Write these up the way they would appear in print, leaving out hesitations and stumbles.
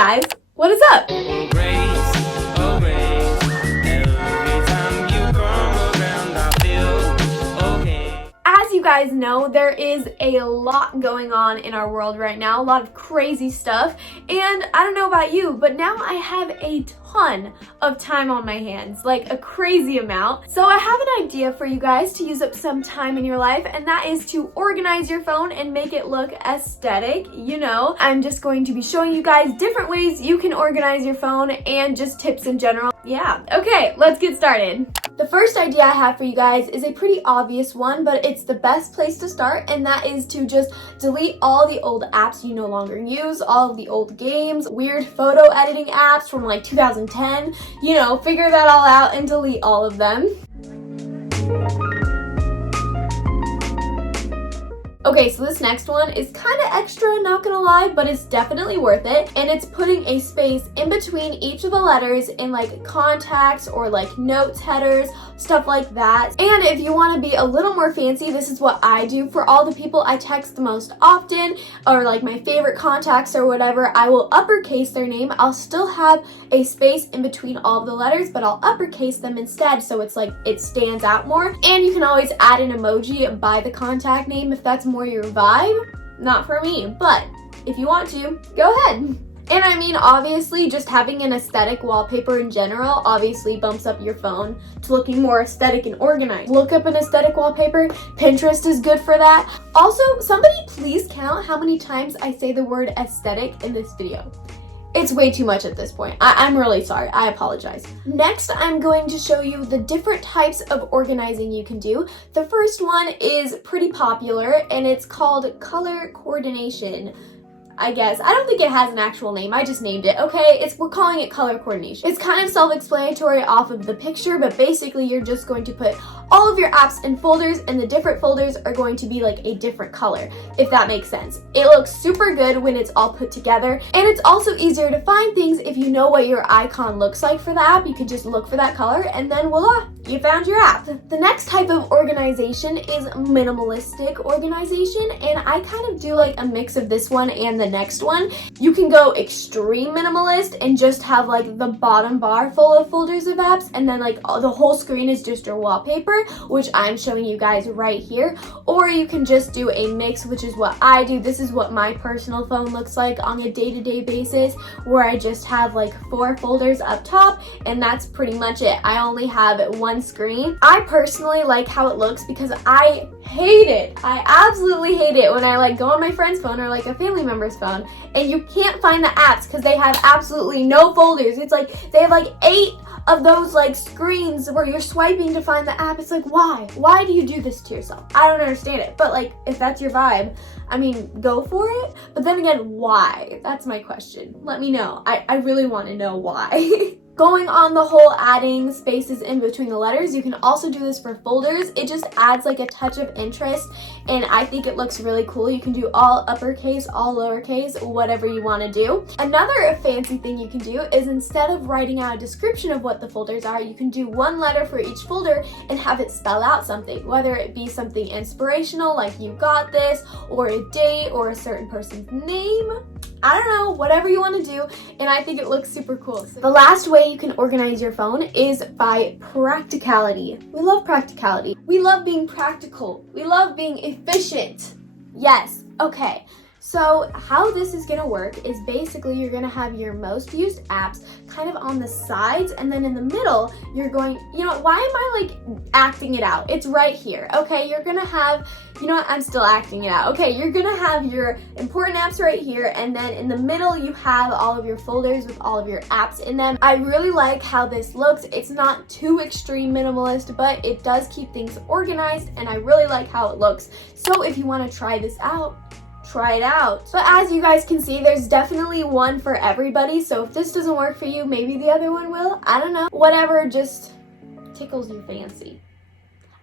guys, what is up? As you guys know, there is a lot going on in our world right now, a lot of crazy stuff, and I don't know about you, but now I have a ton of time on my hands, like a crazy amount. So I have an idea for you guys to use up some time in your life, and that is to organize your phone and make it look aesthetic. You know, I'm just going to be showing you guys different ways you can organize your phone and just tips in general. Yeah, okay, let's get started. The first idea I have for you guys is a pretty obvious one, but it's the best place to start, and that is to just delete all the old apps you no longer use, all of the old games, weird photo editing apps from like 2010, you know, figure that all out and delete all of them. Okay, so this next one is kind of extra, not gonna lie, but it's definitely worth it. And it's putting a space in between each of the letters in like contacts or like notes headers, stuff like that. And if you want to be a little more fancy, this is what I do. For all the people I text the most often, or like my favorite contacts or whatever, I will uppercase their name. I'll still have a space in between all of the letters, but I'll uppercase them instead, so it's like it stands out more. And you can always add an emoji by the contact name if that's more your vibe. Not for me, but if you want to, go ahead. And I mean, obviously, just having an aesthetic wallpaper in general obviously bumps up your phone to looking more aesthetic and organized. Look up an aesthetic wallpaper. Pinterest is good for that. Also, somebody please count how many times I say the word aesthetic in this video. It's way too much at this point. I'm really sorry. I apologize. Next, I'm going to show you the different types of organizing you can do. The first one is pretty popular, and it's called color coordination. I guess. I don't think it has an actual name. I just named it. Okay, we're calling it color coordination. It's kind of self-explanatory off of the picture, but basically you're just going to put all of your apps in folders, and the different folders are going to be like a different color, if that makes sense. It looks super good when it's all put together, and it's also easier to find things if you know what your icon looks like for the app. You can just look for that color, and then voila, you found your app. The next type of organization is minimalistic organization, and I kind of do like a mix of this one and the next one. You can go extreme minimalist and just have like the bottom bar full of folders of apps, and then like the whole screen is just your wallpaper, which I'm showing you guys right here. Or you can just do a mix, which is what I do. This is what my personal phone looks like on a day-to-day basis, where I just have like 4 folders up top, and that's pretty much it. I only have one screen. I personally like how it looks because I hate it. I absolutely hate it when I like go on my friend's phone or like a family member's phone and you can't find the apps because they have absolutely no folders. It's like they have like 8 of those like screens where you're swiping to find the app. It's like, why? Why do you do this to yourself? I don't understand it. But like, if that's your vibe, I mean, go for it. But then again, why? That's my question. Let me know. I really want to know why. Going on the whole adding spaces in between the letters, you can also do this for folders. It just adds like a touch of interest, and I think it looks really cool. You can do all uppercase, all lowercase, whatever you want to do. Another fancy thing you can do is instead of writing out a description of what the folders are, you can do one letter for each folder and have it spell out something, whether it be something inspirational like you got this, or a date, or a certain person's name. I don't know, whatever you want to do, and I think it looks super cool. The last way you can organize your phone is by practicality. We love practicality. We love being practical. We love being efficient. Yes, okay. So how this is gonna work is basically you're gonna have your most used apps kind of on the sides, and then in the middle, you're going, you know, why am I like acting it out? It's right here, okay? You're gonna have, you know what, I'm still acting it out. Okay, you're gonna have your important apps right here, and then in the middle, you have all of your folders with all of your apps in them. I really like how this looks. It's not too extreme minimalist, but it does keep things organized, and I really like how it looks. So if you wanna try this out, try it out. But as you guys can see, there's definitely one for everybody, so if this doesn't work for you, maybe the other one will. I don't know. Whatever just tickles your fancy.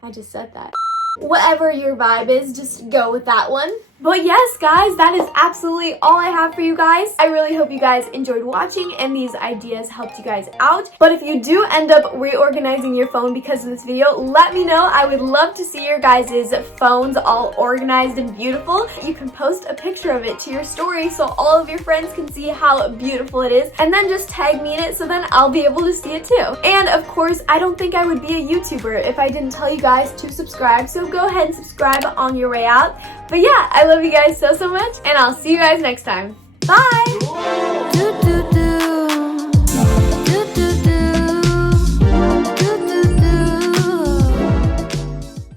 I just said that. Whatever your vibe is, just go with that one. But yes, guys, that is absolutely all I have for you guys. I really hope you guys enjoyed watching and these ideas helped you guys out. But if you do end up reorganizing your phone because of this video, let me know. I would love to see your guys' phones all organized and beautiful. You can post a picture of it to your story so all of your friends can see how beautiful it is, and then just tag me in it so then I'll be able to see it too. And of course, I don't think I would be a YouTuber if I didn't tell you guys to subscribe, so go ahead and subscribe on your way out. But yeah, I love you guys so much, and I'll see you guys next time. Bye!